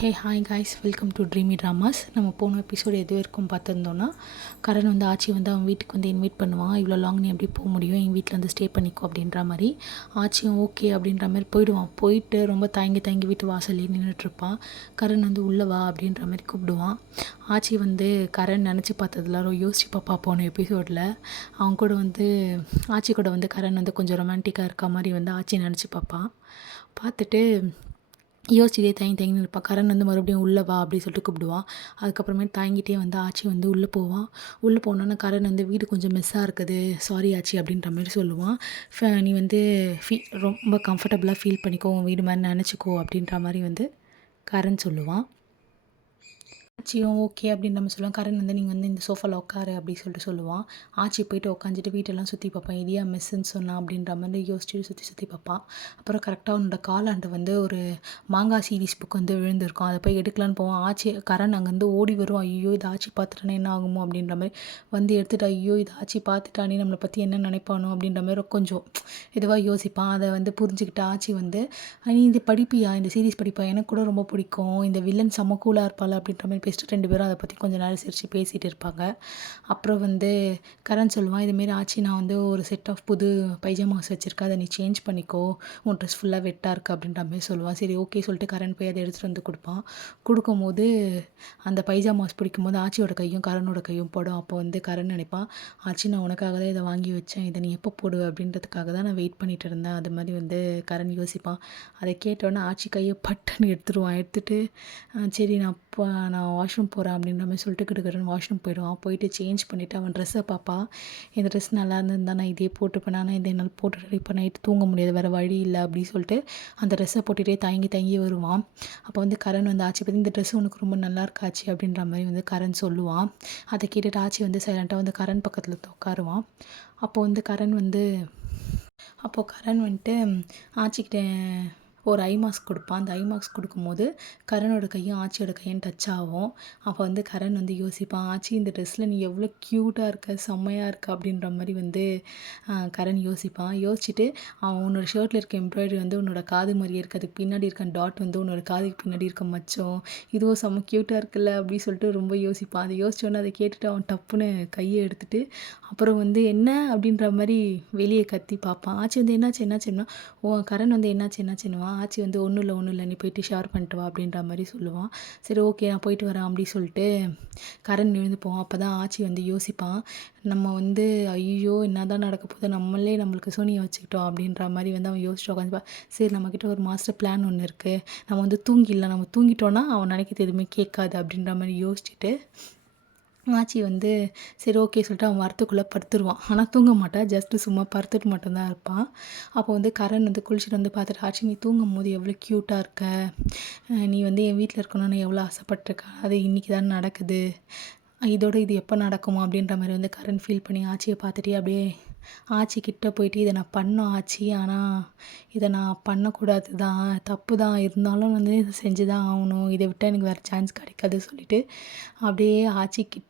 Hey hi guys, welcome to Dreame dramas. நம்ம போன episode எது வரைக்கும் பார்த்துருந்தோன்னா, கரண் வந்து ஆச்சி வந்து அவன் வீட்டுக்கு வந்து இன்வைட் பண்ணுவான். இவ்வளோ லாங் நீ எப்படி போக முடியும், எங்கள் வீட்டில் வந்து ஸ்டே பண்ணிக்கோ அப்படின்ற மாதிரி. ஆச்சியும் ஓகே அப்படின்ற மாதிரி போயிடுவான். போயிட்டு ரொம்ப தயங்கி வீட்டு வாசல்லே நின்றுட்டுருப்பான். கரண் வந்து உள்ளே வா அப்படின்ற மாதிரி கூப்பிடுவான். ஆச்சி வந்து கரண் நினச்சி பார்த்ததுல யோசிச்சு பாப்பா போன எபிசோடில். அவன் கூட வந்து ஆச்சி கூட வந்து கரண் வந்து கொஞ்சம் ரொமான்டிக்காக இருக்க மாதிரி வந்து ஆச்சி நினச்சி பார்ப்பான். பார்த்துட்டு யோசிச்சுட்டே தயங்கி இருப்பாள். கரண் வந்து மறுபடியும் உள்ளே வா அப்படின்னு சொல்லிட்டு கூப்பிடுவான். அதுக்கப்புறமேட்டு தாங்கிட்டே வந்து ஆச்சி வந்து உள்ளே போவான். உள்ளே போனோன்னா கரண் வந்து வீடு கொஞ்சம் மெஸ்ஸாக இருக்குது, சாரி ஆச்சி அப்படின்ற மாதிரி சொல்லுவான். நீ வந்து ரொம்ப கம்ஃபர்டபுளாக ஃபீல் பண்ணிக்கோ, உன் வீடு மாதிரி நினச்சிக்கோ அப்படின்ற மாதிரி வந்து கரண் சொல்லுவான். ஆச்சியும் ஓகே அப்படின்னு நம்ம சொல்லுவோம். கரண் வந்து நீங்கள் வந்து இந்த சோஃபாவில் உட்காரு அப்படின்னு சொல்லிட்டு சொல்லுவான். ஆச்சி போயிட்டு உட்காந்துட்டு வீட்டெல்லாம் சுற்றி பார்ப்பான். இதையா மிஸ்ஸுன்னு சொன்னான் அப்படின்ற மாதிரி யோசிச்சுட்டு சுற்றி பார்ப்பான். அப்புறம் கரெக்டாக அவனோட காலாண்டு வந்து ஒரு மாங்காய் சீரீஸ் புக் வந்து விழுந்திருக்கும். அதை போய் எடுக்கலான்னு போவான். கரண் அங்கேருந்து ஓடி வரும். ஐயோ இது ஆச்சி பார்த்துட்டானே என்ன ஆகுமோ அப்படின்ற மாதிரி வந்து எடுத்துகிட்டு, ஐயோ இது ஆச்சி பார்த்துட்டானே நம்மளை பற்றி என்ன நினைப்பானோ அப்படின்ற மாதிரி கொஞ்சம் இதுவாக யோசிப்பான். அதை வந்து புரிஞ்சுக்கிட்ட ஆச்சி வந்து, நீ இது படிப்பியா, இந்த சீரீஸ் படிப்பா, எனக்கு கூட ரொம்ப பிடிக்கும், இந்த வில்லன் செம்ம கூலாக இருப்பாள் அப்படின்ற மாதிரி பேசிட்டு 2 பேரும் அதை பற்றி கொஞ்சம் நேரம் சிரித்து பேசிகிட்டு இருப்பாங்க. அப்புறம் வந்து கரண் சொல்லுவான், இதுமாரி ஆச்சி நான் வந்து ஒரு செட் ஆஃப் புது பைஜாமாஸ் வச்சுருக்கேன், அதை நீ சேஞ்ச் பண்ணிக்கோ, உன் ட்ரெஸ் ஃபுல்லாக வெட்டாக இருக்குது அப்படின்ற மாதிரி சொல்லுவான். சரி ஓகே சொல்லிட்டு கரண் போய் அதை எடுத்துகிட்டு வந்து கொடுப்பான். கொடுக்கும்போது அந்த பைஜாமாஸ் பிடிக்கும்போது ஆச்சியோட கையும் கரணோட கையும் போடும். அப்போ வந்து கரண் நினைப்பான், ஆச்சி நான் உனக்காக தான் இதை வாங்கி வச்சேன், இதை நீ எப்போ போடுவ அப்படின்றதுக்காக தான் நான் வெயிட் பண்ணிகிட்டு இருந்தேன். அது மாதிரி வந்து கரண் யோசிப்பான். அதை கேட்டோன்னே ஆச்சி கையை பட்டுன்னு எடுத்துருவான். எடுத்துகிட்டு சரி நான் வாஷ்ரூம் போகிறேன் அப்படின்ற மாதிரி சொல்லிட்டு கிட்டக்கடன் வாஷ்ரூம் போயிடுவான். போயிட்டு சேஞ்ச் பண்ணிவிட்டு அவன் ட்ரெஸ்ஸை பார்ப்பான். இந்த ட்ரெஸ் நல்லா இருந்திருந்தா நான் இதே போட்டுப்பேன், ஆனால் இதை என்னால் போட்டுட்டு இப்போ நைட்டு தூங்க முடியாது, வேறு வழி இல்லை அப்படின்னு சொல்லிட்டு அந்த ட்ரெஸ்ஸை போட்டுகிட்டே தயங்கி வருவான். அப்போ வந்து கரண் வந்து ஆச்சி பற்றி இந்த ட்ரெஸ் உனக்கு ரொம்ப நல்லா இருக்காச்சு அப்படின்ற மாதிரி வந்து கரண் சொல்லுவான். அதை கேட்டுட்டு ஆச்சி வந்து சைலண்ட்டாக வந்து கரண் பக்கத்தில் உட்காருவான். அப்போது கரண் வந்துட்டு ஆச்சிக்கிட்ட ஒரு ஐ மாஸ்க் கொடுப்பான். அந்த ஐ மாஸ்க் கொடுக்கும்போது கரணோட கையும் ஆச்சியோட கையும் டச் ஆகும். அப்போ வந்து கரண் வந்து யோசிப்பான், ஆச்சி இந்த ட்ரெஸ்ஸில் நீ எவ்வளோ க்யூட்டாக இருக்க, செம்மையாக இருக்க அப்படின்ற மாதிரி வந்து கரண் யோசிப்பான். யோசிச்சுட்டு அவன் உன்னோட ஷர்ட்டில் இருக்க எம்ப்ராய்டரி வந்து உன்னோட காது மாதிரியே இருக்குது, அதுக்கு பின்னாடி இருக்க டாட் வந்து உன்னோட காதுக்கு பின்னாடி இருக்க மச்சம், இதுவும் செம்ம க்யூட்டாக இருக்குல்ல அப்படின்னு சொல்லிட்டு ரொம்ப யோசிப்பான். அதை யோசிச்சோன்னே அதை கேட்டுட்டு அவன் டப்புன்னு கையை எடுத்துகிட்டு அப்புறம் வந்து என்ன அப்படின்ற மாதிரி வெளியே கத்தி பார்ப்பான். ஆச்சி வந்து என்னாச்சுன்னா கரண் வந்து என்னாச்சுன்னுவான். ஆச்சி வந்து ஒன்றும் இல்லை நீ போயிட்டு ஷேர் பண்ணிட்டு வா அப்படின்ற மாதிரி சொல்லுவான். சரி ஓகே நான் போயிட்டு வரேன் அப்படி சொல்லிட்டு கரண் எழுந்து போவான். அப்போ தான் ஆச்சி வந்து யோசிப்பான், நம்ம வந்து ஐயோ என்ன தான் நடக்க போகுது, நம்மளுக்கு சூனியை வச்சுக்கிட்டோம் அப்படின்ற மாதிரி வந்து அவன் யோசிச்சு உட்காந்துப்பா. சரி நம்மக்கிட்ட ஒரு மாஸ்டர் பிளான் ஒன்று இருக்குது, நம்ம தூங்கிட்டோன்னா அவன் நினைக்கிறது எதுவுமே கேட்காது அப்படின்ற மாதிரி யோசிச்சுட்டு ஆச்சி வந்து சரி ஓகே சொல்லிட்டு அவன் வரத்துக்குள்ளே படுத்துருவான். ஆனால் தூங்க மாட்டான், ஜஸ்ட்டு சும்மா படுத்துட்டு மட்டும்தான் இருப்பான். அப்போ வந்து கரண் வந்து குளிச்சுட்டு வந்து பார்த்துட்டு, ஆச்சி நீ தூங்கும் போது எவ்வளோ க்யூட்டாக இருக்க, நீ வந்து என் வீட்டில் இருக்கணும்னு எவ்வளோ ஆசைப்பட்டிருக்க, அது இன்றைக்கி தான் நடக்குது, இது எப்போ நடக்குமோ அப்படின்ற மாதிரி வந்து கரண் ஃபீல் பண்ணி ஆச்சியை பார்த்துட்டே அப்படியே ஆச்சி கிட்டே போயிட்டு, இதை நான் பண்ணோம் ஆச்சி, ஆனால் இதை நான் பண்ணக்கூடாது தான், தப்பு தான், இருந்தாலும் வந்து செஞ்சு தான் ஆகணும், இதை விட்டால் எனக்கு வேறு சான்ஸ் கிடைக்காது சொல்லிவிட்டு அப்படியே ஆச்சி கிட்ட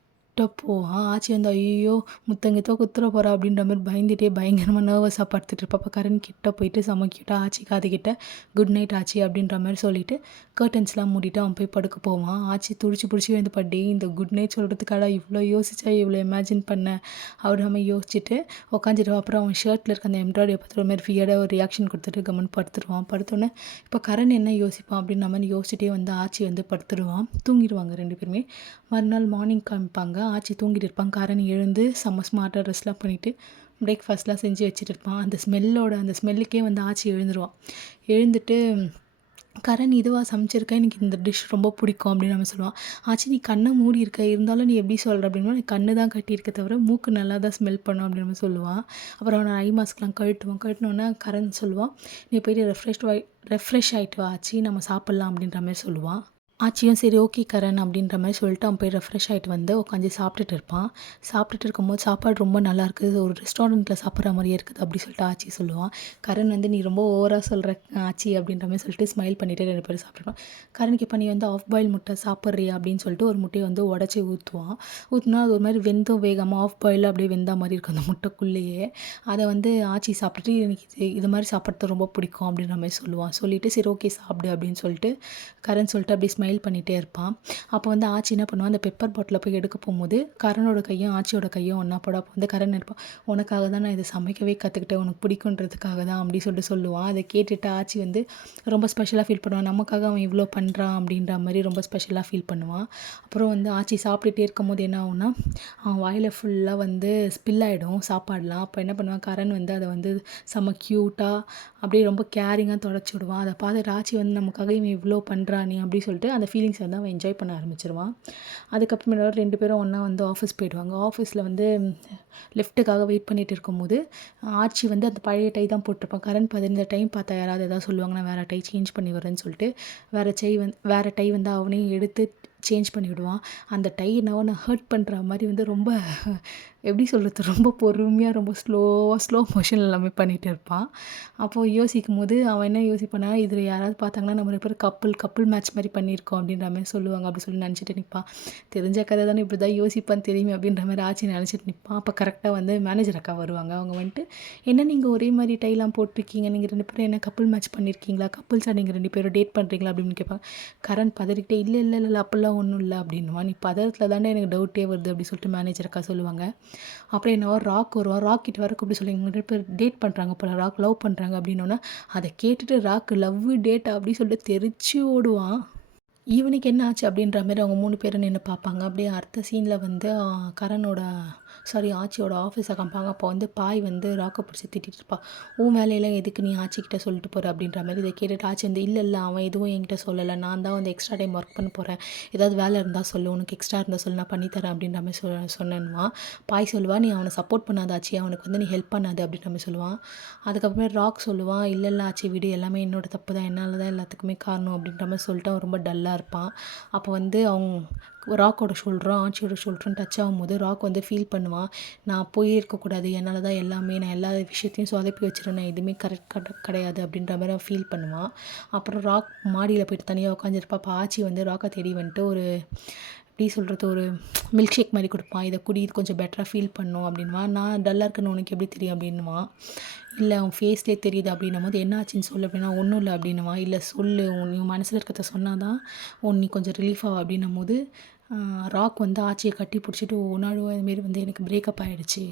போவான். ஆச்சி வந்து ஐயோ முத்தங்கிட்ட குத்துற போகிறா அப்படின்ற மாதிரி பயந்துட்டே பயங்கரமாக நர்வஸாக படுத்துட்டு இருப்பா. அப்போ கரண் கிட்ட போயிட்டு செம க்யூட்டாக ஆச்சி காதுகிட்ட குட் நைட் ஆச்சி அப்படின்ற மாதிரி சொல்லிவிட்டு கர்டன்ஸ்லாம் மூடிட்டு அவன் போய் படுக்க போவான். ஆச்சி பிடிச்சி வந்து பட்டே இந்த குட் நைட் சொல்கிறதுக்காக இவ்வளோ யோசிச்சா, இவ்வளோ இமேஜின் பண்ண அவர் நம்ம யோசிச்சுட்டு உட்காந்துட்டு அப்புறம் அவன் ஷர்ட்டில் இருக்க அந்த எம்ப்ராய்டரி பார்த்துட்டு ஒரு மாதிரி ஃபியர்டாக ஒரு ரியாக்ஷன் கொடுத்துட்டு கம்மன் படுத்துருவான். படுத்தோன்னே இப்போ கரண் என்ன யோசிப்பான் அப்படின்னு நம்ம யோசிச்சுட்டே வந்து ஆச்சி வந்து படுத்துருவான். தூங்கிடுவாங்க 2 பேருமே. மறுநாள் மார்னிங் காமிப்பாங்க. ஆச்சி தூங்கிட்டு இருப்பாங்க. கரண் எழுந்து செம்ம ஸ்மார்ட்டாக ட்ரெஸ்லாம் பண்ணிவிட்டு பிரேக்ஃபாஸ்ட்லாம் செஞ்சு வச்சுட்டு இருப்பான். அந்த ஸ்மெல்லுக்கே வந்து ஆச்சி எழுந்துருவான். எழுந்துட்டு கரண் இதுவாக சமைச்சிருக்க, எனக்கு இந்த டிஷ் ரொம்ப பிடிக்கும் அப்படின்னு நம்ம சொல்லுவான். ஆச்சி நீ கண்ணை மூடி இருக்க, இருந்தாலும் நீ எப்படி சொல்கிற அப்படின்னா, நீ கண்ணு தான் கட்டியிருக்க தவிர மூக்கு நல்லா தான் ஸ்மெல் பண்ணும் அப்படின்னு நம்ம சொல்லுவான். அப்புறம் அவனை ஐ மாஸ்க்லாம் கழட்டினோன்னே கரண் சொல்லுவான், நீ போயிட்டு ரெஃப்ரெஷ் ஆகிட்டு வா ஆச்சி, நம்ம சாப்பிட்லாம் அப்படின்ற மாதிரி சொல்லுவான். ஆச்சியும் சரி ஓகே கரண் அப்படின்ற மாதிரி சொல்லிட்டு அவன் போய் ரெஃப்ரெஷ் ஆகிட்டு வந்து உட்காந்து சாப்பிட்டுட்டு இருப்பான். சாப்பிட்டுட்டு இருக்கும்போது சாப்பாடு ரொம்ப நல்லா இருக்குது, ஒரு ரெஸ்டாரண்ட்டில் சாப்பிட்ற மாதிரியே இருக்குது அப்படி சொல்லிட்டு ஆச்சி சொல்லுவான். கரண் வந்து நீ ரொம்ப ஓவராக சொல்கிற ஆச்சி அப்படின்ற மாதிரி சொல்லிட்டு ஸ்மைல் பண்ணிவிட்டு 2 பேரும் சாப்பிட்டுருப்பான். கரணுக்கு இப்போ நீ வந்து ஆஃப் பாயில் முட்டை சாப்பிட்றியா அப்படின்னு சொல்லிட்டு ஒரு முட்டையை வந்து உடச்சி ஊற்றினா அது ஒரு மாதிரி வேகாமல் ஆஃப் பாயில் அப்படியே வெந்த மாதிரி இருக்கும் அந்த முட்டைக்குள்ளேயே. அதை வந்து ஆச்சி சாப்பிட்டுட்டு எனக்கு இது மாதிரி சாப்பிட்றது ரொம்ப பிடிக்கும் அப்படின்ற மாதிரி சொல்லுவான். சொல்லிவிட்டு சரி ஓகே சாப்பிடு அப்படின்னு சொல்லிட்டு கரண் சொல்லிட்டு அப்படியே ஸ்மைல் ஸ்மைல் பண்ணிகிட்டே இருப்பான். அப்போ வந்து ஆச்சி என்ன பண்ணுவான், அந்த பெப்பர் பாட்டில போய் எடுக்க போகும்போது கரனோட கையும் ஆச்சியோட கையும் ஒன்றா போட. அப்போ வந்து கரண் இருப்பான், உனக்காக தான் நான் இதை சமைக்கவே கற்றுக்கிட்டேன், உனக்கு பிடிக்குன்றதுக்காக தான் அப்படி சொல்லுவான். அதை கேட்டுட்டு ஆச்சி வந்து ரொம்ப ஸ்பெஷலாக ஃபீல் பண்ணுவான். நமக்காக அவன் இவ்வளோ பண்ணுறான் அப்படின்ற மாதிரி ரொம்ப ஸ்பெஷலாக ஃபீல் பண்ணுவான். அப்புறம் வந்து ஆச்சி சாப்பிட்டுட்டே இருக்கும்போது என்ன ஆகும்னா, அவன் வாயில் ஃபுல்லாக வந்து ஸ்பில் ஆகிடும் சாப்பாடெலாம். அப்போ என்ன பண்ணுவான், கரண் வந்து அதை வந்து செம்ம க்யூட்டாக அப்படியே ரொம்ப கேரிங்காக தொடச்சி விடுவான். அதை பார்த்துட்டு ஆச்சி வந்து நமக்காக இவன் இவ்வளோ பண்ணுறானே அப்படின்னு சொல்லிட்டு அந்த ஃபீலிங்ஸை வந்து அவன் என்ஜாய் பண்ண ஆரம்பிச்சிருவான். அதுக்கப்புறமேல 2 பேரும் ஒன்றா வந்து ஆஃபீஸ் போயிடுவாங்க. ஆஃபீஸில் வந்து லிஃப்ட்டுக்காக வெயிட் பண்ணிட்டு இருக்கும்போது ஆச்சி வந்து அந்த பழைய டை தான் போட்டிருப்பான். கரண் இந்த டைம் பார்த்தா யாராவது எதாவது சொல்லுவாங்க, நான் வேறு டை சேஞ்ச் பண்ணி வரேன்னு சொல்லிட்டு வேறு டை வந்து அவனே எடுத்து சேஞ்ச் பண்ணி விடுவான். அந்த டை என்னவோ நான் ஹர்ட் பண்ணுற மாதிரி வந்து ரொம்ப எப்படி சொல்கிறது, ரொம்ப பொறுமையாக ரொம்ப ஸ்லோ மோஷன் எல்லாமே பண்ணிகிட்டு இருப்பான். அப்போது யோசிக்கும்போது அவன் என்ன யோசிப்பானா, இதில் யாராவது பார்த்தாங்கன்னா நம்ம 2 பேரும் கப்புள் மேட்ச் மாதிரி பண்ணியிருக்கோம் அப்படின்ற மாதிரி சொல்லுவாங்க அப்படி சொல்லி நினச்சிட்டு நிற்பான். தெரிஞ்ச கதை தானே, இப்படி தான் யோசிப்பான்னு தெரியுமே அப்படின்ற மாதிரி ஆச்சி நினச்சிட்டு நிற்பான். அப்போ கரெக்டாக வந்து மேனேஜர் அக்கா வருவாங்க. அவங்க வந்துட்டு, என்ன நீங்கள் ஒரே மாதிரி டைலாம் போட்டிருக்கீங்க, நீங்கள் 2 பேரும் என்ன கப்புள் மேட்ச் பண்ணியிருக்கீங்களா, கப்புள்ஸாக நீங்கள் 2 பேரும் டேட் பண்ணுறீங்களா அப்படின்னு கேட்பாங்க. கரண் பதறிக்கிட்டே இல்லை அப்படிலாம் ஒன்றும் இல்லை அப்படின்னுவான். நீ பதறத்தில் தானே எனக்கு டவுட்டே வருது அப்படி சொல்லிட்டு மேனேஜர் அக்கா சொல்லுவாங்க. அப்புறம் என்னவோ ராக் வருவான். ராக் கிட்ட வர கூப்பிட்டு சொல்லி, இவங்க 2 பேர் டேட் பண்ணுறாங்க போல, ராக் லவ் பண்ணுறாங்க அப்படின்னோன்னா அதை கேட்டுட்டு ராக் லவ் டேட் அப்படி சொல்லிட்டு தெரிச்சு ஓடுவான். இவனுக்கு என்ன ஆச்சு அப்படின்ற மாதிரி அவங்க 3 பேரும் நின்று பார்ப்பாங்க. அப்படியே அடுத்த சீனில் வந்து ஆச்சியோட ஆஃபீஸை காமிப்பாங்க. அப்போ வந்து பாய் வந்து ராக்கை பிடிச்சி திட்டிட்டு இருப்பா. உன் வேலையெல்லாம் எதுக்கு நீ ஆச்சிக்கிட்ட சொல்லிட்டு போகிற அப்படின்ற மாதிரி. இதை கேட்டுட்டு ஆச்சி வந்து இல்லை அவன் எதுவும் என்கிட்ட சொல்லலை, நான் தான் வந்து எக்ஸ்ட்ரா டைம் ஒர்க் பண்ண போகிறேன், ஏதாவது வேலை இருந்தால் சொல்லு, உனக்கு எக்ஸ்ட்ரா இருந்தால் சொல்லு, நான் பண்ணித்தரேன் அப்படின்ற மாதிரி சொன்னேன்னுவா. பாய் சொல்லுவா, நீ அவனை சப்போர்ட் பண்ணாத ஆச்சி, அவனுக்கு வந்து நீ ஹெல்ப் பண்ணாது அப்படின்ற மாதிரி சொல்லுவான். அதுக்கப்புறமே ராக் சொல்லுவான், இல்லை ஆச்சி விடு, எல்லாமே என்னோட தப்பு தான், என்னால் தான் எல்லாத்துக்குமே காரணம் அப்படின்ற மாதிரி சொல்லிட்டு அவன் ரொம்ப டல்லாக இருப்பான். அப்போ வந்து ராக்கோட ஷோல்டரும் ஆச்சியோட ஷோல்டரும் டச் ஆகும்போது ராக் வந்து ஃபீல் பண்ணுவான், நான் போயே இருக்கக்கூடாது, என்னால் தான் எல்லாமே, நான் எல்லா விஷயத்தையும் சொதப்பி வச்சிருந்தேன், நான் எதுவுமே கரெக்ட் கிடையாது அப்படின்ற மாதிரி அவன் ஃபீல் பண்ணுவான். அப்புறம் ராக் மாடியில் போய்ட்டு தனியாக உட்காந்துருப்பா. அப்போ ஆச்சி வந்து ராக்கை தேடி வந்துட்டு ஒரு மில்க் ஷேக் மாதிரி கொடுப்பான். இதை குடி, இது கொஞ்சம் பெட்டராக ஃபீல் பண்ணும் அப்படின்வான். நான் டல்லாக இருக்குன்னு உனக்கு எப்படி தெரியும் அப்படின்வான். இல்லை அவன் ஃபேஸ்லேயே தெரியுது அப்படின்னும் போது என்ன ஆச்சுன்னு சொல்லு அப்படின்னா, ஒன்றும் இல்லை அப்படின்னுவான். இல்லை சொல்லு, நீ மனசில் இருக்கிறத சொன்னால் தான் நீ கொஞ்சம் ரிலீஃப் ஆகும் அப்படின்னும் போது ராக் வந்து ஆச்சியை கட்டி பிடிச்சிட்டு ஒவ்வொரு இதுமாரி வந்து எனக்கு பிரேக்கப் ஆகிடுச்சு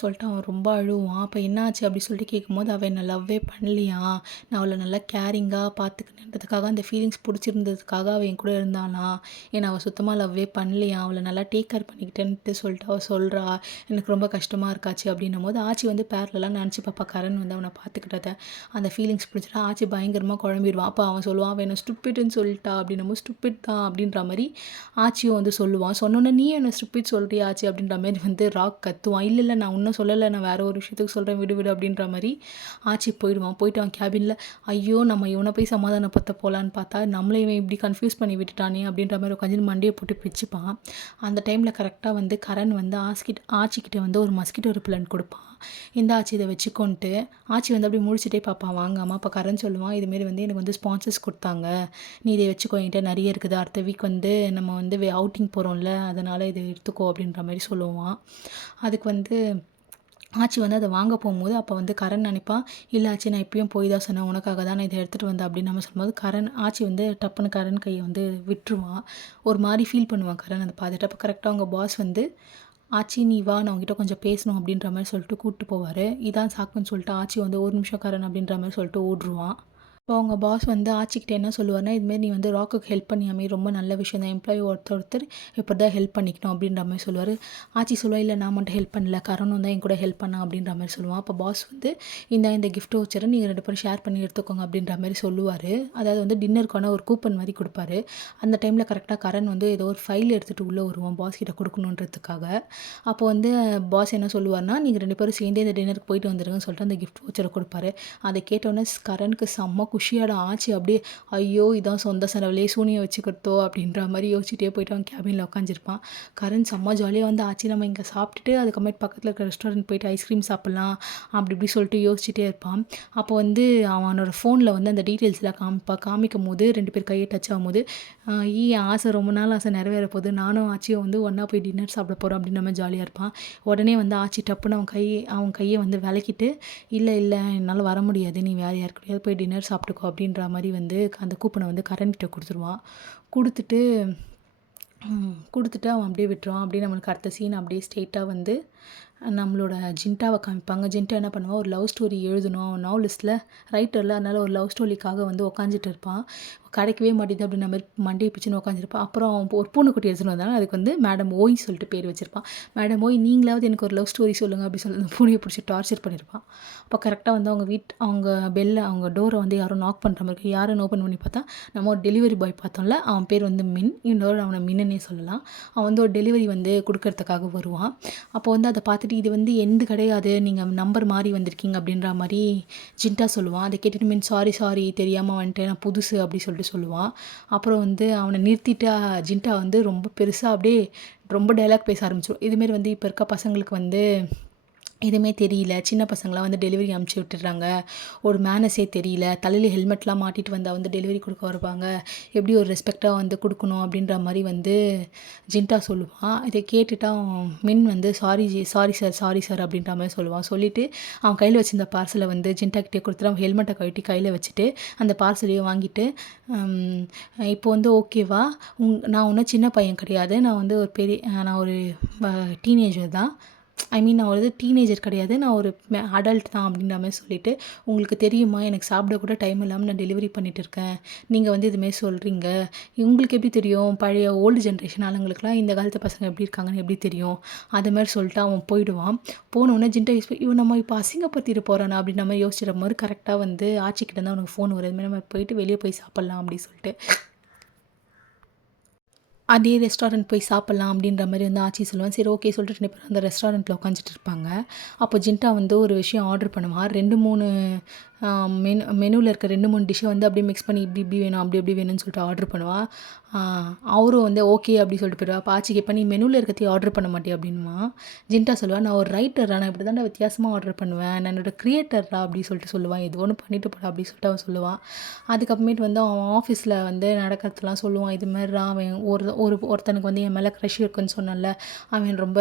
சொல்லிட்டு அவன் ரொம்ப அழுவான். அப்போ என்ன ஆச்சு அப்படி சொல்லிட்டு கேட்கும்போது, அவள் என்னை லவ்வே பண்ணலையா, நான் அவளை நல்லா கேரிங்காக பார்த்துக்கினதுக்காக, அந்த ஃபீலிங்ஸ் பிடிச்சிருந்ததுக்காக அவள் என் கூட இருந்தானா, என்னை அவள் சுத்தமாக லவ்வே பண்ணலையா, அவளை நல்லா டேக் கேர் பண்ணிக்கிட்டேன்ட்டு சொல்லிட்டு அவள் சொல்கிறா, எனக்கு ரொம்ப கஷ்டமாக இருக்காச்சு அப்படின்னும் போது ஆச்சி வந்து பேரலாம் நினச்சி பாப்பா. கரண் வந்து அவனை பார்த்துக்கிட்டத அந்த ஃபீலிங்ஸ் பிடிச்சிட்டா ஆச்சி பயங்கரமாக குழம்பிடுவான். அப்போ அவன் சொல்லுவான், அவன் என்ன ஸ்டூப்பிட்னு சொல்லிட்டா அப்படின்னும் போது, ஸ்டூப்பிட் தான் அப்படின்ற மாதிரி ஆச்சியும் வந்து சொல்லுவான். சொன்னோன்னே நீ என்ன ஸ்டூப்பிட் சொல்கிறியா ஆச்சி அப்படின்ற மாதிரி வந்து ராக் கத்துவான். இல்லை நான் இன்னும் சொல்லலை, நான் வேறு ஒரு விஷயத்துக்கு சொல்கிறேன், விடு அப்படின்ற மாதிரி ஆச்சி போயிடுவான். போயிட்டு அவன் கேபினில், ஐயோ நம்ம இவனை போய் சமாதானப்படுத்த போகலான்னு பார்த்தா நம்மளை இவன் இப்படி கன்ஃபியூஸ் பண்ணி விட்டுட்டானே அப்படின்ற மாதிரி உட்காந்து மண்டியை போட்டு பிச்சுப்பான். அந்த டைமில் கரெக்டாக வந்து கரண் வந்து ஆச்சிக்கிட்ட வந்து ஒரு மஸ்கிட்டோ ரிப்பலண்ட் கொடுப்பான். இந்த ஆச்சி இதை வச்சுக்கோன்ட்டு ஆச்சி வந்து அப்படி முடிச்சுட்டே பார்ப்பான் வாங்காமல். அப்போ கரண் சொல்லுவான், இதுமாரி வந்து எனக்கு வந்து ஸ்பான்சர்ஸ் கொடுத்தாங்க, நீ இதை வச்சுக்கோ, என்கிட்ட நிறைய இருக்குது, அடுத்த வீக் வந்து நம்ம வந்து அவுட்டிங் போகிறோம்ல, அதனால் இதை எடுத்துக்கோ அப்படின்ற மாதிரி சொல்லுவான். அதுக்கு வந்து ஆச்சி வந்து அதை வாங்க போகும்போது அப்போ வந்து கரண் நினைப்பான், இல்லை ஆச்சி நான் இப்பயும் போய் தான் சொன்னேன், உனக்காக தான் நான் இதை எடுத்துகிட்டு வந்தேன் அப்படின்னு நம்ம சொல்லும்போது ஆச்சி வந்து டப்புன்னு கரண் கையை வந்து விட்டுருவான். ஒரு மாதிரி ஃபீல் பண்ணுவான் கரண் அதை பார்த்துட்டு. அப்போ கரெக்டாக அவங்க பாஸ் வந்து, ஆச்சி நீ வா, நான் உங்ககிட்ட கொஞ்சம் பேசணும் அப்படின்ற மாதிரி சொல்லிட்டு கூப்பிட்டு போவார். இதான் சாக்குன்னு சொல்லிட்டு ஆச்சி வந்து ஒரு நிமிஷம் கரண் அப்படின்ற மாதிரி சொல்லிட்டு ஓடுருவான். இப்போ அவங்க பாஸ் வந்து ஆச்சிக்கிட்ட என்ன சொல்லுவார்னா, இதுமாரி நீ வந்து ராக்குக்கு ஹெல்ப் பண்ணியாமே, ரொம்ப நல்ல விஷயம் தான், எம்ப்ளாயி ஒருத்தர் இப்படி தான் ஹெல்ப் பண்ணிக்கணும் அப்படின்ற மாதிரி சொல்லுவார். ஆச்சி சொல்லுவா, இல்லை நான் மட்டும் ஹெல்ப் பண்ணல, கரணும் தான் என் கூட ஹெல்ப் பண்ணா அப்படின்ற மாதிரி சொல்லுவான். அப்போ பாஸ் வந்து இந்த கிஃப்ட் வச்சுரு, நீங்கள் 2 பேரும் ஷேர் பண்ணி எடுத்துக்கோங்க அப்படின்ற மாதிரி சொல்லுவார். அதாவது வந்து டின்னருக்கான ஒரு கூப்பன் மாதிரி கொடுப்பாரு. அந்த டைமில் கரெக்டாக கரண் வந்து ஏதோ ஒரு ஃபைல் எடுத்துகிட்டு உள்ளே வருவான் பாஸ் கிட்ட கொடுக்கணுன்றதுக்காக. அப்போ வந்து பாஸ் என்ன சொல்லுவார்னா, நீங்கள் 2 பேரும் சேர்ந்தே இந்த டின்னருக்கு போயிட்டு வந்துருங்கன்னு சொல்லிட்டு அந்த கிஃப்ட் வச்சரை கொடுப்பாரு. அதை கேட்டோன்னே கரனுக்கு செம்ம குஷியாட ஆச்சு. அப்படியே ஐயோ இதான் சொந்த செலவுலேயே சூனியை வச்சுக்கிறதோ அப்படின்ற மாதிரி யோசிச்சுட்டே போயிட்டு அவன் கேபினில் உட்காந்துருப்பான். கரண் செம்ம ஜாலியாக வந்து ஆச்சு நம்ம இங்கே சாப்பிட்டுட்டு அதுக்கப்புறமேட்டு பக்கத்தில் இருக்கிற ரெஸ்டாரண்ட் போயிட்டு ஐஸ்கிரீம் சாப்பிட்லாம் அப்படி சொல்லிட்டு யோசிச்சுட்டே இருப்பான். அப்போ வந்து அவனோட ஃபோனில் வந்து அந்த டீட்டெயில்ஸ்லாம் காமிக்கும் போது 2 பேர் கையை டச் ஆகும்போது, ஆசை ரொம்ப நாள் ஆசை நிறைவேற போகுது, நானும் ஆச்சியும் வந்து ஒன்றா போய் டின்னர் சாப்பிட போகிறோம் அப்படின்னு நம்ம ஜாலியாக இருப்பான். உடனே வந்து ஆச்சி டப்புன்னு அவன் கையை வந்து விளக்கிட்டு, இல்லை என்னால் வர முடியாது, நீ வேறு யாருக்கிட்டையாவது போய் டின்னர் சாப்பிட்டு சாப்பிட்டுக்கோ அப்படின்ற மாதிரி வந்து அந்த கூப்பனை வந்து கரண்கிட்ட கொடுத்துருவான். கொடுத்துட்டு அவன் அப்படியே விட்டுருவான். அப்படியே நம்மளுக்கு அடுத்த சீன் அப்படியே ஸ்ட்ரெயிட்டாக வந்து நம்மளோட ஜின்டாவை காமிப்பாங்க. ஜின்டா என்ன பண்ணுவான், ஒரு லவ் ஸ்டோரி எழுதணும், அவன் நாவலிஸ்ட்டில் ரைட்டரில், அதனால் ஒரு லவ் ஸ்டோரிக்காக வந்து உக்காந்துட்டு இருப்பான். கிடைக்கவே மாட்டேது அப்படின்ற மாதிரி மண்டையை பிச்சுன்னு உட்காந்துருப்பான். அப்புறம் அவன் ஒரு பூனைக்குட்டி எடுத்துன்னு வந்தாங்க. அதுக்கு வந்து மேடம் ஓய் சொல்லிட்டு பேர் வச்சிருப்பான். மேடம் ஓய் நீங்களாவது எனக்கு ஒரு லவ் ஸ்டோரி சொல்லுங்கள் அப்படி சொல்லி அந்த பூனையை பிடிச்சி டார்ச்சர் பண்ணியிருப்பான். அப்போ கரெக்டாக வந்து அவங்க டோரை வந்து யாரும் நாக் பண்ணுற மாதிரி இருக்குது. யாரும் ஓப்பன் பண்ணி பார்த்தா நம்ம ஒரு டெலிவரி பாய் பார்த்தோம்ல, அவன் பேர் வந்து மின், இன்னொரு அவனை மின்னனே சொல்லலாம். அவன் வந்து ஒரு டெலிவரி வந்து கொடுக்கறதுக்காக வருவான். அப்போ வந்து அதை பார்த்துட்டு இது வந்து எந்த கிடையாது, நீங்கள் நம்பர் மாறி வந்திருக்கீங்க அப்படின்ற மாதிரி ஜின்டா சொல்லுவான். அதை கேட்டுட்டு மின் சாரி தெரியாமல் வந்துட்டேன், நான் புதுசு அப்படி சொல்லிட்டு சொல்லுவான். அப்புறம் வந்து அவனை நிறுத்திட்டு ஜின்டா வந்து ரொம்ப பெருசாக அப்படியே ரொம்ப டைலாக் பேச ஆரம்பிச்சிடும். இதுமாரி வந்து இப்போ இருக்க பசங்களுக்கு வந்து எதுவுமே தெரியல, சின்ன பசங்களாம் வந்து டெலிவரி அமுச்சு விட்டுடுறாங்க, ஒரு மேனஸே தெரியல, தலையில் ஹெல்மெட்லாம் மாட்டிட்டு வந்தால் வந்து டெலிவரி கொடுக்க வருவாங்க, எப்படி ஒரு ரெஸ்பெக்டாக வந்து கொடுக்கணும் அப்படின்ற மாதிரி வந்து ஜின்டா சொல்லுவான். இதை கேட்டுட்டா மின் வந்து சாரி சார் அப்படின்ற மாதிரி சொல்லுவான். சொல்லிவிட்டு அவன் கையில் வச்சிருந்த பார்சலை வந்து ஜின்டா கிட்டே கொடுத்துட்டு அவன் ஹெல்மெட்டை கழட்டி கையில் வச்சுட்டு அந்த பார்சலையும் வாங்கிட்டு இப்போ வந்து ஓகேவா, நான் ஒன்றும் சின்ன பையன் கிடையாது, நான் ஒரு டீனேஜர் தான், நான் ஒரு டீனேஜர் கிடையாது, நான் ஒரு அடல்ட் தான் அப்படின்ற மாதிரி சொல்லிவிட்டு, உங்களுக்கு தெரியுமா எனக்கு சாப்பிட கூட டைம் இல்லாமல் நான் டெலிவரி பண்ணிகிட்டு இருக்கேன், நீங்கள் வந்து இதுமாரி சொல்கிறீங்க, உங்களுக்கு எப்படி தெரியும், பழைய ஓல்டு ஜென்ரேஷன் ஆளுங்களுக்குலாம் இந்த காலத்து பசங்க எப்படி இருக்காங்கன்னு எப்படி தெரியும், அது மாதிரி சொல்லிட்டு அவன் போயிடுவான். போனோடனே ஜின்டா இவன் நம்ம இப்போ அசிங்கப்படுத்திட்டு போகிறானா அப்படின்ற மாதிரி யோசிச்சிட போது கரெக்டாக வந்து ஆச்சிக்கிட்ட தான் அவனுக்கு ஃபோன் வருது, நம்ம போயிட்டு வெளியே போய் சாப்பிட்லாம் அப்படின்னு சொல்லிட்டு அதே ரெஸ்டாரண்ட் போய் சாப்பிட்லாம் அப்படின்ற மாதிரி வந்து ஆச்சி சொல்லுவேன். சரி ஓகே சொல்லிட்டு 2 பேரும் அந்த ரெஸ்டாரண்ட்டில் உட்காந்துட்டு இருப்பாங்க. அப்போ ஜின்டா வந்து ஒரு விஷயம் ஆர்டர் பண்ணுவான். 2, 3 மெனுவில் இருக்க 2, 3 டிஷ்ஷை வந்து அப்படியே மிக்ஸ் பண்ணி இப்படி வேணும் அப்படி வேணும்னு சொல்லிட்டு ஆர்டர் பண்ணுவான். அவரும் வந்து ஓகே அப்படி சொல்லிட்டு போயிடுவா. அப்போ ஆச்சி கேட்பேன், நீ மெனுவில் இருக்கிறதையும் ஆர்டர் பண்ண மாட்டியா அப்படின்மா. ஜின்டா சொல்லுவான், நான் ஒரு ரைட்டர்ரா, நான் இப்படி தான்டா வித்தியாசமாக ஆர்டர் பண்ணுவேன், நான் என்னோட கிரியேட்டர்ரா அப்படி சொல்லிட்டு சொல்லுவான். ஏதோ ஒன்று பண்ணிட்டு போடா அப்படி சொல்லிட்டு அவன் சொல்லுவான். அதுக்கப்புறமேட்டு வந்து அவன் ஆஃபீஸில் வந்து நடக்கிறதுலாம் சொல்லுவான். இது மாதிரிடா அவன் ஒருத்தனுக்கு வந்து என் மேலே க்ரஷ் இருக்குன்னு சொன்னான்ல, அவன் ரொம்ப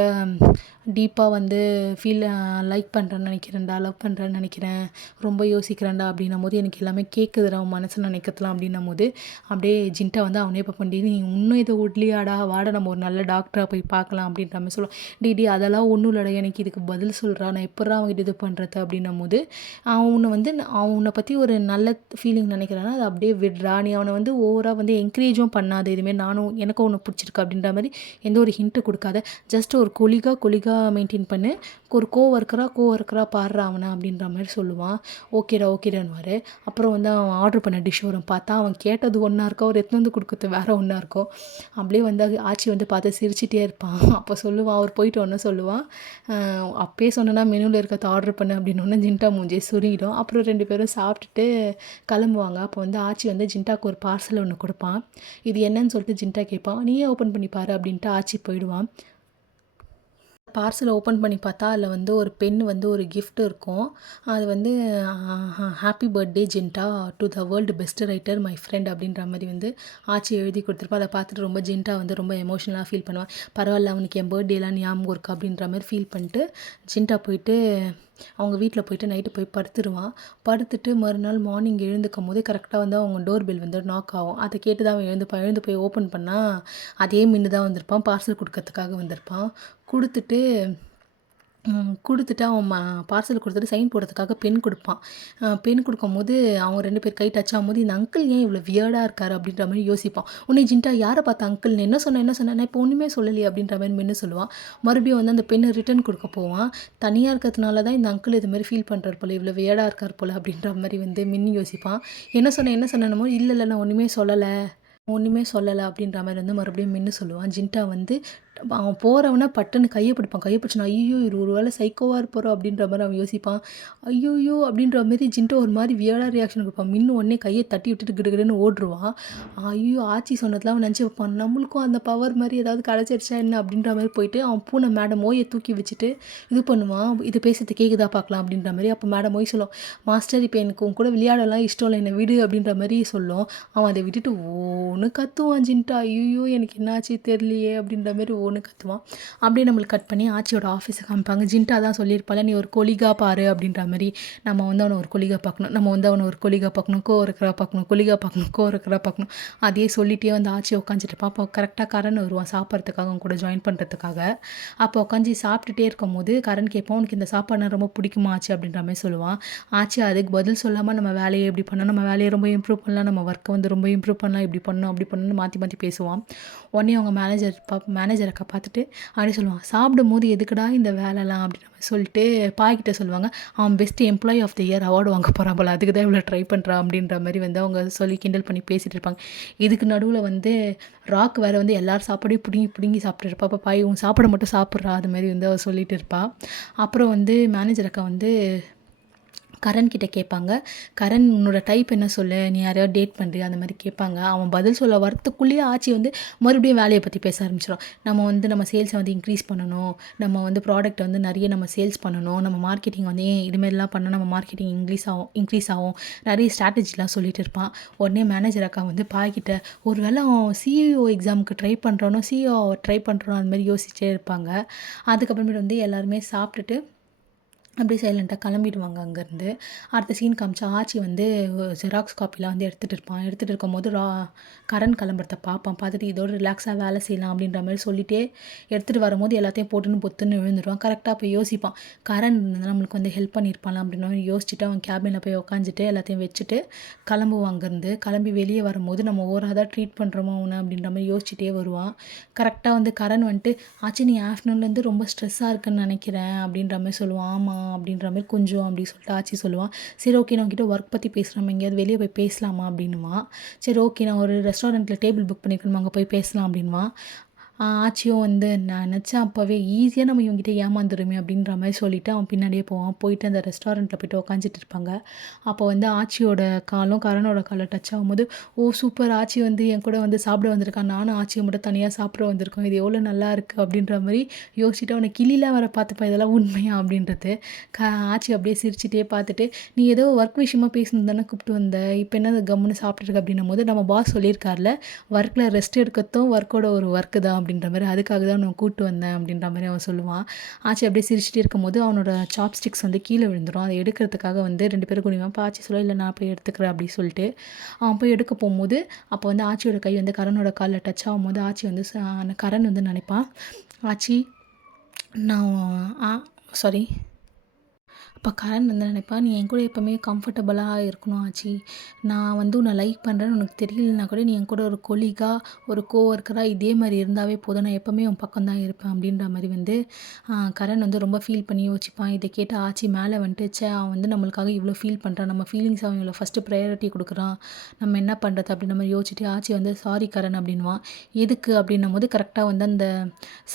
டீப்பாக வந்து லைக் பண்ணுறேன்னு நினைக்கிறேன்டா, லவ் பண்ணுறேன்னு நினைக்கிறேன், ரொம்ப யோசிக்கிறேன்டா அப்படின்னும் போது எனக்கு எல்லாமே கேட்குதுடா அவன் மனசை நினைக்கிறதுலாம் அப்படின்னும் போது அப்படியே ஜின்டா வந்து அவனே இப்போ பண்ணி நீ இன்னும் இதை விட்லியாடா, வாட நம்ம ஒரு நல்ல டாக்டராக போய் பார்க்கலாம் அப்படின்ற மாதிரி சொல்லுவான். டி அதெல்லாம் ஒன்றும் இல்லைடா, எனக்கு இதுக்கு பதில் சொல்கிறா, நான் எப்படா அவங்ககிட்ட இது பண்ணுறது அப்படின்னும் போது அவன் உன்னை பற்றி ஒரு நல்ல ஃபீலிங் நினைக்கிறான்னா அதை அப்படியே விடுறா, நீ அவனை வந்து ஓவராக வந்து என்கரேஜும் பண்ணாத, இதுமாரி எனக்கும் ஒன்று பிடிச்சிருக்கு அப்படின்ற மாதிரி எந்த ஒரு ஹிண்ட்டு கொடுக்காத, ஜஸ்ட் ஒரு கொலிகா மெயின்டைன் பண்ணு, ஒரு கோவர்க்கராக பாடுறா அவனை அப்படின்ற மாதிரி சொல்லுவான். ஓகேடான்னுவார். அப்புறம் வந்து அவன் ஆர்டர் பண்ண டிஷ் வரும், பார்த்தா அவன் கேட்டது ஒன்றா இருக்கும், அவர் எடுத்துன்னு வந்து கொடுக்குறது வேறு ஒன்றா இருக்கும். அப்படியே வந்து ஆச்சி வந்து பார்த்து சிரிச்சிட்டே இருப்பான். அப்போ சொல்லுவான், அவர் போயிட்டு ஒன்று சொல்லுவான், அப்பயே சொன்னேன்னா மெனுவில் இருக்கிறத ஆர்டர் பண்ணு அப்படின்னு ஒன்று ஜின்டா மூஞ்சி சுருங்கிடும். அப்புறம் 2 பேரும் சாப்பிட்டுட்டு கிளம்புவாங்க. அப்போ வந்து ஆச்சி வந்து ஜின்டாக்கு ஒரு பார்சல் ஒன்று கொடுப்பான். இது என்னன்னு சொல்லிட்டு ஜின்டா கேட்பான். நீயே ஓப்பன் பண்ணி பாரு அப்படின்ட்டு ஆச்சி போயிடுவான். பார்சலை ஓப்பன் பண்ணி பார்த்தா அதில் வந்து ஒரு பென் வந்து ஒரு கிஃப்ட் இருக்கும். அது வந்து ஹாப்பி பர்த்டே ஜின்டா to the world best writer my friend அப்படின்ற மாதிரி வந்து ஆச்சி எழுதி கொடுத்துருப்பா. அதை பார்த்துட்டு ரொம்ப ஜின்டா வந்து ரொம்ப எமோஷனலாக ஃபீல் பண்ணுவான். பரவாயில்ல அவனுக்கு என் பர்த்டேலாம் ஞாபகம் இருக்கா அப்படின்ற மாதிரி ஃபீல் பண்ணிட்டு ஜின்டா போயிட்டு அவங்க வீட்டில் போயிட்டு நைட்டு போய் படுத்துருவான். படுத்துட்டு மறுநாள் மார்னிங் எழுந்துக்கும் போது கரெக்டாக வந்து அவங்க டோர் பெல் வந்து நாக் ஆகும். அதை கேட்டு தான் அவன் எழுந்து போய் ஓப்பன் பண்ணால் அதே மின்னு தான் வந்திருப்பான், பார்சல் கொடுக்கறதுக்காக வந்திருப்பான். கொடுத்துட்டு அவன் பார்சல் கொடுத்துட்டு சைன் போடுறதுக்காக பென் கொடுப்பான். பென் கொடுக்கும்போது அவங்க 2 பேர் கை டச் ஆகும்போது இந்த அங்கிள் ஏன் இவ்வளோ வியர்டாக இருக்காரு அப்படின்ற மாதிரி யோசிப்பான். உடனே ஜின்டா யாரை பார்த்த அங்கிள், என்ன சொன்னேன் நான் இப்போ ஒன்றுமே சொல்லலையே அப்படின்ற மாதிரி மென்னு சொல்லுவான். மறுபடியும் வந்து அந்த பெண்ணை ரிட்டன் கொடுக்க போவான். தனியாக இருக்கிறதுனால தான் இந்த அங்கிள் இது மாதிரி ஃபீல் பண்ணுறாரு போல், இவ்வளோ வியர்டாக இருக்கார் போல் அப்படின்ற மாதிரி வந்து மின்னு யோசிப்பான். என்ன சொன்னேன்னமோ இல்லை நான் ஒன்றுமே சொல்லலை அப்படின்ற மாதிரி வந்து மறுபடியும் மின்னு சொல்லுவான். ஜின்டா வந்து அவன் போகிறவனா பட்டுன்னு கையை பிடிச்சான். ஐயோ இவர் ஒரு வேளை சைக்கோவாக இருப்பாரோ அப்படின்ற மாதிரி அவன் யோசிப்பான். ஐயோ அப்படின்ற மாதிரி ஜின்டா ஒரு மாதிரி வியர்டாக ரியாக்ஷன் கொடுப்பான். மின்னு உடனே கையை தட்டி விட்டுட்டு கிடுகிடுன்னு ஓடுருவான். ஐயோ ஆச்சி சொன்னதெல்லாம் அவன் நினச்சி வைப்பான், நம்மளுக்கும் அந்த பவர் மாதிரி ஏதாவது கிடச்சிருச்சா என்ன அப்படின்ற மாதிரி போயிட்டு அவன் பூனை மேடம் ஓயை தூக்கி வச்சுட்டு இது பண்ணுவான். இது பேசுறது கேட்குதா பார்க்கலாம் அப்படின்ற மாதிரி. அப்போ மேடம் ஓய் சொல்லும், மாஸ்டர் இப்போ எனக்கு உன் கூட விளையாடலாம் இஷ்டம் இல்லை, என்னை விடு அப்படின்ற மாதிரி சொல்லும். அவன் அதை விட்டுட்டு ஒவ்வொன்று கத்துவான் ஜின்ட்டா. ஐய்யய்யோ! எனக்கு என்ன ஆச்சு தெரியலையே அப்படின்ற மாரி ஒவ்வொன்று கத்துவான். அப்படியே நம்மளுக்கு கட் பண்ணி ஆச்சியோட ஆஃபீஸ காமிப்பாங்க. ஜின்ட்டா தான் சொல்லியிருப்பாள்ல, "நீ ஒரு கொலிகா பாரு" அப்படின்ற மாரி. நம்ம வந்து அவன ஒரு கொலிகா பார்க்கணும். நம்ம வந்து அவன ஒரு கொலிகா பார்க்கணும், கோவருக்கரா பார்க்கணும், கொலிகா பார்க்கணும், கோவருக்கரா பார்க்கணும். அதையே சொல்லிட்டே வந்து ஆச்சி உட்காந்துட்டு இருப்பா. அப்போ கரெக்ட்டா கரண் வருவான் சாப்பிட்றதுக்காக அவங்க கூட ஜாயின் பண்ணுறதுக்காக. அப்போ உட்காந்து சாப்பிட்டுட்டே இருக்கும்போது கரண் கேட்பான், "உனக்கு இந்த சாப்பாடுனா ரொம்ப பிடிக்குமா ஆச்சி?" அப்படின்ற மாரி சொல்லுவான். ஆச்சி அதுக்கு பதில் சொல்லாம நம்ம வேலையை இப்படி பண்ணோம், நம்ம வேலையை ரொம்ப இம்ப்ரூவ் பண்ணலாம், நம்ம ஒர்க்கை வந்து ரொம்ப இம்ப்ரூவ் பண்ணலாம், இப்படி பண்ணணும் அப்படி பண்ணணும்னு மாற்றி மாற்றி பேசுவான். உடனே அவங்க மேனேஜர் அக்கா பார்த்துட்டு அப்படியே சொல்லுவாங்க, "சாப்பிடும்போது எதுக்குடா இந்த வேலைலாம்?" அப்படின்ற மாதிரி சொல்லிட்டு பாய்கிட்ட சொல்லுவாங்க, "அவன் best employee of the year award வாங்க போகிறான் போல, அதுக்கு தான் இவ்வளோ ட்ரை பண்ணுறான்" அப்படின்ற மாதிரி வந்து அவங்க சொல்லி கிண்டல் பண்ணி பேசிகிட்டு இருப்பாங்க. இதுக்கு நடுவில் வந்து ராக் வேறு வந்து எல்லாரும் சாப்பாடையும் பிடுங்கி பிடுங்கி சாப்பிட்டு இருப்பா. அப்போ பாய் உன் சாப்பாடை மட்டும் சாப்பிட்றா அது மாதிரி வந்து அவள் சொல்லிட்டு இருப்பா. அப்புறம் வந்து மேனேஜர் அக்கா வந்து கரண் கிட்ட கேட்பாங்க, "கரண் உன்னோட டைப் என்ன சொல்லு? நீ யாரையாவது டேட் பண்ணுறியா?" அந்த மாதிரி கேட்பாங்க. அவன் பதில் சொல்ல வரத்துக்குள்ளேயே ஆச்சி வந்து மறுபடியும் வேலையை பற்றி பேச ஆரம்பிச்சிடும். நம்ம வந்து நம்ம சேல்ஸை வந்து இன்க்ரீஸ் பண்ணணும், நம்ம வந்து ப்ராடக்ட்டை வந்து நிறைய நம்ம சேல்ஸ் பண்ணணும், நம்ம மார்க்கெட்டிங் வந்து இதுமாரிலாம் பண்ணால் நம்ம மார்க்கெட்டிங் இன்க்ரீஸ் ஆகும், நிறைய ஸ்ட்ராட்டஜிலாம் சொல்லிட்டு இருப்பான். உடனே மேனேஜர் அக்கா வந்து பாய்கிட்ட, "ஒரு வேளை அவன் சிஇஓ எக்ஸாமுக்கு ட்ரை பண்ணுறானோ, சிஇஓ ட்ரை பண்ணுறானோ அந்த மாதிரி யோசிச்சிட்டே இருப்பாங்க. அதுக்கப்புறமேட்டு வந்து எல்லாருமே சாப்பிட்டுட்டு அப்படியே சைலண்ட்டாக கிளம்பிடுவாங்க அங்கேருந்து. அடுத்த சீன் காமிச்சா ஆச்சி வந்து ஜெராக்ஸ் காப்பிலாம் வந்து எடுத்துகிட்டு இருப்பான். எடுத்துகிட்டு இருக்கும்போது கரண் கிளம்புறத பார்ப்பான். பார்த்துட்டு இதோட ரிலாக்ஸாக வேலை செய்யலாம் அப்படின்ற மாதிரி சொல்லிட்டே எடுத்துகிட்டு வரும்போது எல்லாத்தையும் போட்டுன்னு பொத்துன்னு விழுந்துருவான். கரெக்டாக போய் யோசிப்பான், கரண் நம்மளுக்கு வந்து ஹெல்ப் பண்ணியிருப்பான் அப்படின்ற மாதிரி யோசிச்சுட்டு அவன் கேபினில் போய் உட்காந்துட்டு எல்லாத்தையும் வச்சுட்டு கிளம்புவான் அங்கேருந்து. கிளம்பி வெளியே வரும்போது நம்ம ஓவராக தான் ட்ரீட் பண்ணுறோமா அவனை அப்படின்ற மாதிரி யோசிச்சுட்டே வருவான். கரெக்டாக வந்து கரண் வந்துட்டு, "ஆச்சி நீ ஆஃப்டர்நூன்லேருந்து ரொம்ப ஸ்ட்ரெஸ்ஸாக இருக்குன்னு நினைக்கிறேன்" அப்படின்ற மாதிரி சொல்லுவான். "ஆமாம்" அப்படின்ற மாதிரி கொஞ்சம் அப்படி சொல்லிட்டு ஆச்சி சொல்லுவான். "சரி ஓகே, நான் உன்கிட்ட ஒர்க் பற்றி பேசுகிறோம், எங்கேயாவது வெளியே போய் பேசலாமா?" அப்படின்னுவான். "சரி ஓகே, நான் ஒரு ரெஸ்டாரண்ட்டில் டேபிள் புக் பண்ணியிருக்கணும், அங்கே போய் பேசலாம்" அப்படின்வான். ஆச்சியும் வந்து நான் நினச்சேன் அப்போவே ஈஸியாக நம்ம இவங்ககிட்ட ஏமாந்துருமே அப்படின்ற மாதிரி சொல்லிவிட்டு அவன் பின்னாடியே போவான். போயிட்டு அந்த ரெஸ்டாரண்ட்டில் போய்ட்டு உட்காந்துட்டு இருப்பாங்க. அப்போ வந்து ஆச்சியோட காலும் கரணோட காலும் டச் ஆகும்போது, "ஓ சூப்பர், ஆச்சி வந்து என் கூட வந்து சாப்பிட வந்திருக்கான், நானும் ஆச்சியை மட்டும் தனியாக சாப்பிட வந்திருக்கோம், இது எவ்வளோ நல்லா இருக்குது" அப்படின்ற மாதிரி யோசிச்சுட்டு அவனை கிளிலாம் வர பார்த்துப்பா, இதெல்லாம் உண்மையா அப்படின்றது. ஆச்சி அப்படியே சிரிச்சிட்டே பார்த்துட்டு, "நீ ஏதோ ஒர்க் விஷயமா பேசணும் தானே கூப்பிட்டு வந்த, இப்போ என்ன கம்முன்னு சாப்பிட்டுருக்க" அப்படின்னும் போது, நம்ம பாஸ் சொல்லியிருக்கார்ல, ஒர்க்கில் ரெஸ்ட் எடுக்கிறதும் ஒர்க்கோட ஒரு ஒர்க்கு தான் அப்படின்ற மாதிரி, அதுக்காக தான் நான் கூப்பிட்டு வந்தேன் அப்படின்ற மாதிரி அவன் சொல்லுவான். ஆச்சி அப்படியே சிரிச்சிட்டே இருக்கும்போது அவனோட சாப்ஸ்டிக்ஸ் வந்து கீழே விழுந்துடும். அதை எடுக்கிறதுக்காக வந்து 2 பேரும் குனிவான். அப்போ ஆச்சி சொல்ல, "இல்லை நான் போய் எடுத்துக்கிறேன்" அப்படின்னு சொல்லிட்டு அவன் போய் எடுக்க போகும்போது, அப்போ வந்து ஆச்சியோட கை வந்து கரனோட காலில் டச் ஆகும்போது ஆச்சி வந்து கரண் வந்து நினைப்பான், "ஆச்சி நான் சாரி" அப்போ கரண் வந்து நினைப்பான், "நீ என் கூட எப்போவுமே கம்ஃபர்டபுளாக இருக்கணும் ஆச்சி. நான் வந்து உன்னை லைக் பண்ணுறேன்னு உனக்கு தெரியலனா கூட நீ என் கூட ஒரு கொலீகா, ஒரு கோவொர்க்கராக இதே மாதிரி இருந்தாவே போதும். நான் எப்போவுமே உன் பக்கம் தான் இருப்பேன்" அப்படின்ற மாதிரி வந்து கரண் வந்து ரொம்ப ஃபீல் பண்ணி யோசிப்பான். இதை கேட்டு ஆச்சி மேலே வந்துட்டு, அவன் வந்து நம்மளுக்காக இவ்வளோ ஃபீல் பண்ணுறான், நம்ம ஃபீலிங்ஸ் அவன் இவ்வளோ ஃபஸ்ட்டு ப்ரையாரிட்டி கொடுக்குறான், நம்ம என்ன பண்ணுறது அப்படின்ற மாதிரி யோசிச்சுட்டு ஆச்சி வந்து, "சாரி கரண்" அப்படின்வான். "எதுக்கு?" அப்படின்னும் போது கரெக்டாக வந்து அந்த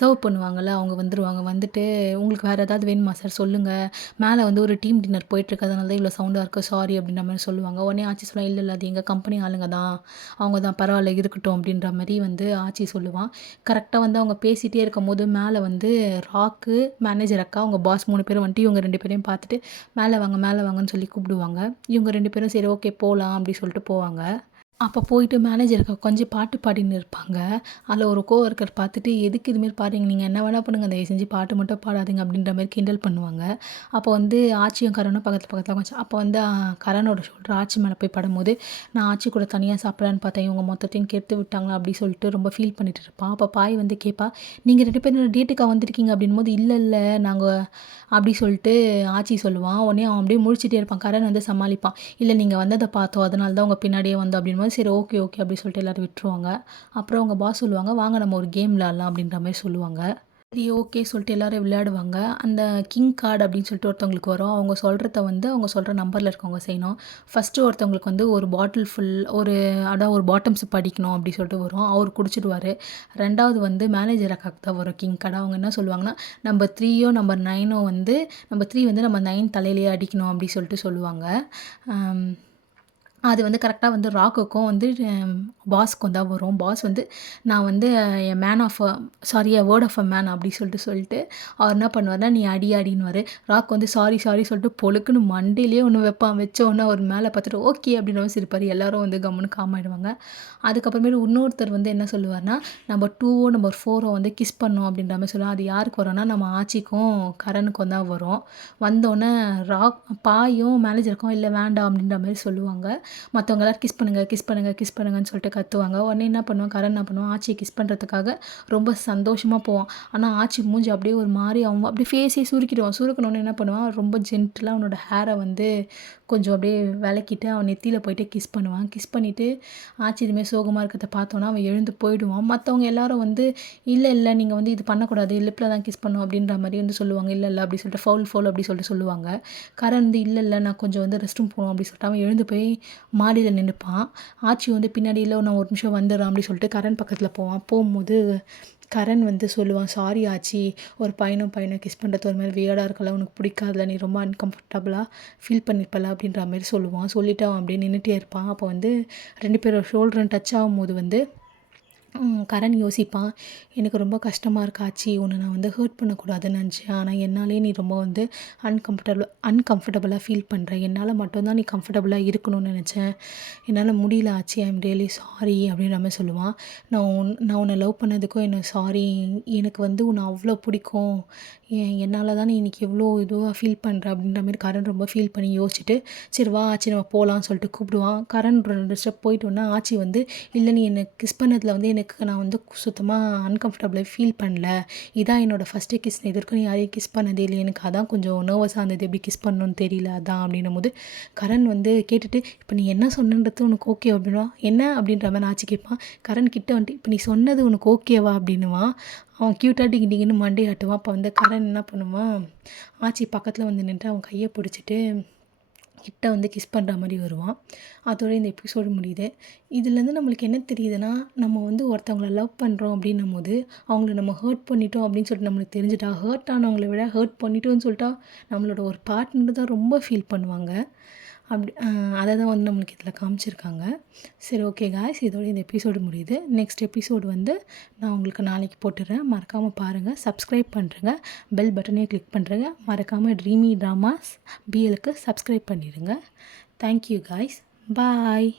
சர்வ் பண்ணுவாங்கள்ல அவங்க வந்துடுவாங்க. வந்துட்டு, "உங்களுக்கு வேறு ஏதாவது வேணுமா சார் சொல்லுங்கள், மேலே வந்து ஒரு டீம் டின்னர் போயிட்டுருக்கு, அதனால தான் இவ்வளோ சவுண்டாக இருக்குது, சாரி" அப்படின்ற மாதிரி சொல்லுவாங்க. உடனே ஆச்சி சொல்லுவாங்க, "இல்லை இல்லை, அது எங்கள் கம்பெனி ஆளுங்க தான், அவங்க தான், பரவாயில்ல இருக்கட்டும்" அப்படின்ற மாதிரி வந்து ஆச்சி சொல்லுவான். கரெக்டாக வந்து அவங்க பேசிகிட்டே இருக்கும்போது மேலே வந்து ராக்கு, மேனேஜர் அக்கா, அவங்க பாஸ் 3 பேரும் வந்துட்டு இவங்க 2 பேரையும் பார்த்துட்டு, "மேலே வாங்க மேலே வாங்கன்னு" சொல்லி கூப்பிடுவாங்க. இவங்க 2 பேரும் சரி ஓகே போகலாம் அப்படி சொல்லிட்டு போவாங்க. அப்போ போயிட்டு மேனேஜருக்கு உட்காந்து பாட்டு பாடின்னு இருப்பாங்க. அதில் ஒரு கோவொர்க்கர் பார்த்துட்டு, "எதுக்கு இதுமாரி பாடுறீங்க? நீங்கள் என்ன வேணா பண்ணுங்க, தயவு செஞ்சு பாட்டு மட்டும் பாடாதீங்க" அப்படின்ற மாரி கிண்டல் பண்ணுவாங்க. அப்போ வந்து ஆச்சியும் கரனும் பக்கத்துல பக்கத்துல உட்காந்துச்சு. அப்போ வந்து கரனோட ஷோல்டர் ஆச்சி மேலே போய் படும்போது, "நான் ஆச்சி கூட தனியாக சாப்பிடலான்னு பார்த்தேன், இவங்க மொத்தத்தையும் கெடுத்து விட்டாங்களா" அப்படி சொல்லிட்டு ரொம்ப ஃபீல் பண்ணிட்டு இருப்பான். அப்போ பாய் வந்து கேட்பா, "நீங்கள் 2 பேரும் டேட்டுக்கா வந்திருக்கீங்க?" அப்படின்னும்போது, "இல்லை இல்லை நாங்க" அப்படி சொல்லிட்டு ஆச்சி சொல்லுவான். உடனே அவன் அப்படியே முழிச்சிட்டே இருப்பான். கரண் வந்து சமாளிப்பான், "இல்லை நீங்கள் வந்ததை பார்த்தோம், அதனால தான் உங்கள் பின்னாடியே வந்தோம்" அப்படின்போது, "சரி ஓகே ஓகே" அப்படி சொல்லிட்டு எல்லோரும் விட்டுருவாங்க. அப்புறம் அவங்க பாஸ் சொல்லுவாங்க, "வாங்க நம்ம ஒரு கேம் விளையாடலாம்" அப்படின்ற மாதிரி சொல்லுவாங்க. சரி ஓகே சொல்லிட்டு எல்லோரும் விளையாடுவாங்க. அந்த கிங் கார்டு அப்படின்னு சொல்லிட்டு ஒருத்தவங்களுக்கு வரும். அவங்க சொல்கிறத வந்து அவங்க சொல்கிற நம்பரில் இருக்கவங்க செய்யணும். ஃபஸ்ட்டு ஒருத்தவங்களுக்கு வந்து ஒரு பாட்டில் ஃபுல் ஒரு பாட்டம்ஸ் படிக்கணும் அப்படி சொல்லிட்டு வரும். அவர் குடிச்சிடுவார். 2வது வந்து மேனேஜர் அக்காவுக்கு தான் வரும் கிங் கார்டு. அவங்க என்ன சொல்லுவாங்கன்னா, நம்பர் 3யோ நம்பர் 9ஓ வந்து நம்பர் 3 வந்து நம்ம 9 தலையிலேயே அடிக்கணும் அப்படி சொல்லிட்டு சொல்லுவாங்க. அது வந்து கரெக்ட்டா வந்து ராக்குக்கும் வந்து பாஸ்க்கும் தான் வரும். பாஸ் வந்து நான் வந்து a man of sorry a word of a man அப்படி சொல்லிட்டு அவர் என்ன பண்ணுவாருன்னா, "நீ அடி அடின்னுவாரு." ராக் வந்து சாரி சாரி சொல்லிட்டு பொழுக்குன்னு மண்டையிலேயே ஒண்ணு வைப்பான். வச்ச உடனே அவர் மேல பார்த்துட்டு ஓகே அப்படின்ற மாரி சிரிப்பாரு. எல்லாரும் வந்து கம்முன்னு காம் ஆயிடுவாங்க. அதுக்கப்புறமேலு இன்னொருத்தர் வந்து என்ன சொல்லுவாருன்னா, நம்பர் 2ஓ நம்பர் 4ஓ வந்து கிஸ் பண்ணணும் அப்படின்ற மாரி சொல்லுவாங்க. அது யாருக்கு வரும்னா, நம்ம ஆச்சிக்கும் கரனுக்கும் தான் வரும். வந்தோனே ராக் பாயும் மேனேஜருக்கும் "இல்ல வேண்டாம்" அப்படின்ற மாரி சொல்லுவாங்க. மத்தவங்க எல்லாரும் கிஸ் பண்ணுங்க, கிஸ் பண்ணுங்க, கிஸ் பண்ணுங்கன்னு சொல்லிட்டு கத்துவாங்க. உடனே என்ன பண்ணுவான், கரண் என்ன பண்ணுவான், ஆச்சிய கிஸ் பண்றதுக்காக ரொம்ப சந்தோஷமா போவான். ஆனா ஆச்சி மூஞ்சி அப்படியே ஒரு மாரி அவன் அப்படியே ஃபேஸே சுருக்கிடுவான். சுருக்குனோனே என்ன பண்ணுவான், ரொம்ப ஜென்டிலா அவனோட ஹேர வந்து கொஞ்சம் அப்படியே வெலக்கிட்டு அவன் நெத்தியில போயிட்டு கிஸ் பண்ணுவான். கிஸ் பண்ணிட்டு ஆச்சி இதுமாரி சோகமா இருக்கிறத பார்த்தோன்னா, அவன் எழுந்து போயிடுவான். மத்தவங்க எல்லாரும் வந்து, "இல்ல, இல்ல நீங்க வந்து இது பண்ணக்கூடாது. லிப்ல தான் கிஸ் பண்ணணும்." அப்படின்ற மாரி வந்து சொல்லுவாங்க. "இல்ல, இல்ல." அப்படி சொல்லிட்டு ஃபவுல், ஃபவுல் அப்படி சொல்லிட்டு சொல்லுவாங்க. கரண் வந்து, "இல்ல, இல்ல நான் கொஞ்சம் வந்து ரெஸ்ட் ரூம் போணும்." அப்படி சொல்லிட்டு அவன் எழுந்து போய் மாடியில நின்னுப்பான். ஆச்சி வந்து பின்னாடி, "இல்ல நான் ஒரு நிமிஷம் வந்துர்றேன்." அப்படி சொல்லிட்டு கரண் பக்கத்துல போவான். போம்போது கரண் வந்து சொல்லுவான், "சாரி ஆச்சி, ஒரு பையனும் கிஸ் பண்றது ஒரு மாரி வியர்டா இருக்குல்ல, உனக்கு பிடிக்காதுல்ல, நீ ரொம்ப அன்கம்ஃபர்டபுளா ஃபீல் பண்ணியிருப்பல்ல." அப்படின்ற மாரி சொல்லுவான். சொல்லிட்டு அவன் அப்படியே நின்னுட்டே இருப்பான். அப்போ வந்து 2 பேரோட ஷோல்டரும் டச் ஆகும்போது வந்து கரண் யோசிப்பான். "எனக்கு ரொம்ப கஷ்டமா இருக்கு ஆச்சி. உன்ன நான் வந்து ஹர்ட் பண்ணக்கூடாதுன்னு நெனச்சேன். ஆனா என்னாலயே நீ ரொம்ப வந்து அன்கம்ஃபர்டபுளா ஃபீல் பண்ற. என்னால மட்டும் தான் நீ கம்ஃபர்டபுளா இருக்கணும்னு நெனச்சேன். என்னால முடியல ஆச்சி. ஐ அம் ரியலி சாரி." அப்படின்ற மாரி சொல்லுவான். நான் உன்ன லவ் பண்ணதுக்கும் என்ன சாரி. எனக்கு வந்து உன்ன அவ்ளோ பிடிக்கும். என்னால தான் நீ இன்னைக்கு இவ்ளோ இதுவா ஃபீல் பண்ற." அப்படின்ற மாரி கரண் ரொம்ப ஃபீல் பண்ணி யோசிச்சுட்டு, "சரி வா ஆச்சி நம்ம போலாம்ன்னு" சொல்லிட்டு கூப்பிடுவான். கரண் 2 ஸ்டெப் போயிட்டோனே ஆச்சி வந்து, "இல்ல நீ என்ன கிஸ் பண்ணதுல வந்து நான் வந்து சுத்தமா அன்கம்ஃபர்டபுளா ஃபீல் பண்ணல. இதான் என்னோட ஃபர்ஸ்ட்டு கிஸ். நான் இதுவரைக்கும் யாரையும் கிஸ் பண்ணதே இல்ல. எனக்கு அதான் கொஞ்சம் நர்வஸா இருந்தது. எப்படி கிஸ் பண்ணணும்னு தெரியல அதான்." அப்படின்னும்போது கரண் வந்து கேட்டுட்டு, "இப்ப நீ என்ன சொன்னன்றது உனக்கு ஓகே அப்படின்னுவான்." "என்ன?" அப்படின்ற மாரி ஆச்சி கேட்பான். கரண் கிட்ட வந்துட்டு, "இப்ப நீ சொன்னது உனக்கு ஓகேவா?" அப்படின்னுவான். அவன் க்யூட்டா டிங்கு டிங்குன்னு மண்டைய ஆட்டுவான். அப்ப வந்து கரண் என்ன பண்ணுவான், ஆச்சி பக்கத்துல வந்து நின்னுட்டு அவன் கைய பிடிச்சிட்டு கிட்ட வந்து கிஸ் பண்ணுற மாரி வருவான். அதோட இந்த எபிசோடு முடியுது. இதுலேருந்து நம்மளுக்கு என்ன தெரியுதுன்னா, நம்ம வந்து ஒருத்தவங்கள லவ் பண்ணுறோம் அப்படின்னும்போது, அவங்கள நம்ம ஹர்ட் பண்ணிட்டோம் அப்படின்னு சொல்லிட்டு நம்மளுக்கு தெரிஞ்சுட்டா, ஹர்ட் ஆனவங்கள விட ஹர்ட் பண்ணிட்டோம்னு சொல்லிட்டா, நம்மளோட ஒரு பார்ட்னர் தான் ரொம்ப ஃபீல் பண்ணுவாங்க. அப்படி அத தான் வந்து நம்மளுக்கு இதில காமிச்சிருக்காங்க. சரி ஓகே காய்ஸ், இதோட இந்த எபிசோடு முடியுது. நெக்ஸ்ட் எபிசோடு வந்து நான் உங்களுக்கு நாளைக்கு போட்டுறேன். மறக்காம பாருங்க. சப்ஸ்கிரைப் பண்றேங்க. பெல் பட்டனையும் கிளிக் பண்றேங்க. மறக்காம ட்ரீமி டிராமாஸ் பிஎலுக்கு சப்ஸ்கிரைப் பண்ணிடுங்க. Thank you guys. பாய்.